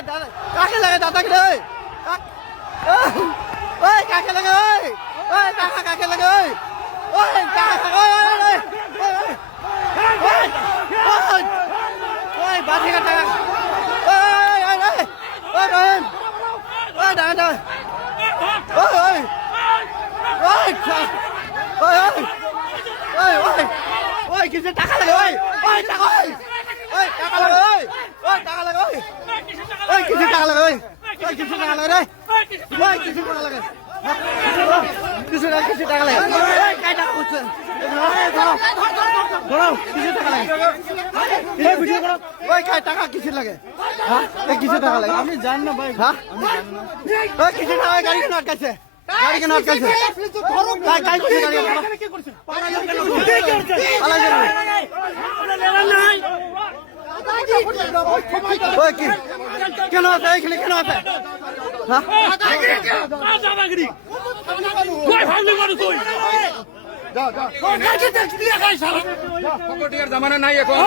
কাকে লাগে দাদাকে রে ওই কাকে লাগে ওই কাকা কাকে লাগে ওই কাকা ওই বাজি কাটা ওই রহিম ওই দাদা ওই ওই ওই ওই ওই ওই কিছু টাকা লাগে ওই টাকা ওই টাকা লাগে ওই টাকা লাগে ওই কিছু টাকা লাগে ওই কিছু টাকা লাগে রে ওই কিছু টাকা লাগে কিছু টাকা লাগে ওই কাই টাকা করছে ধরো কিছু টাকা লাগে ওই কাই টাকা কিছু লাগে হ্যাঁ কিছু টাকা লাগে আমি জানি না ভাই হ্যাঁ ওই কিছু টাকা গাড়ি কেন আটকাছে গাড়ি কেন আটকাছে কাই করছে গাড়ি কি করছেন ওই কি কেন আছে এখানে কেন আছে জামানা নাই এখন